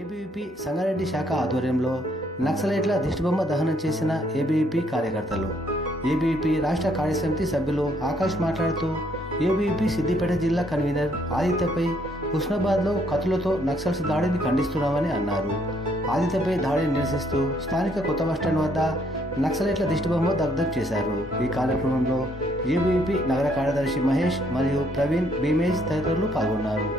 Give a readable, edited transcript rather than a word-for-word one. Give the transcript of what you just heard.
ABVP Sangareddy శాఖ ఆధ్వర్యంలో నక్సలైట్ల దిష్టిబొమ్మ దహనం చేసిన ఏబీవీపీ కార్యకర్తలు. ఏబీవీపీ రాష్ట్ర కార్యసమితి సభ్యులు ఆకాష్ మాట్లాడుతూ ఏబీవీపీ సిద్దిపేట జిల్లా కన్వీనర్ ఆదిత్యపై హుస్నాబాద్లో కత్తులతో నక్సల్స్ దాడిని ఖండిస్తున్నామని అన్నారు. ఆదిత్యపై దాడిని నిరసిస్తూ స్థానిక కొత్త బస్టాండ్ వద్ద నక్సలైట్ల దిష్టిబొమ్మ దగ్ధం చేశారు. ఈ కార్యక్రమంలో ఏబీవీపీ నగర కార్యదర్శి మహేష్ మరియు ప్రవీణ్, భీమేష్ తదితరులు పాల్గొన్నారు.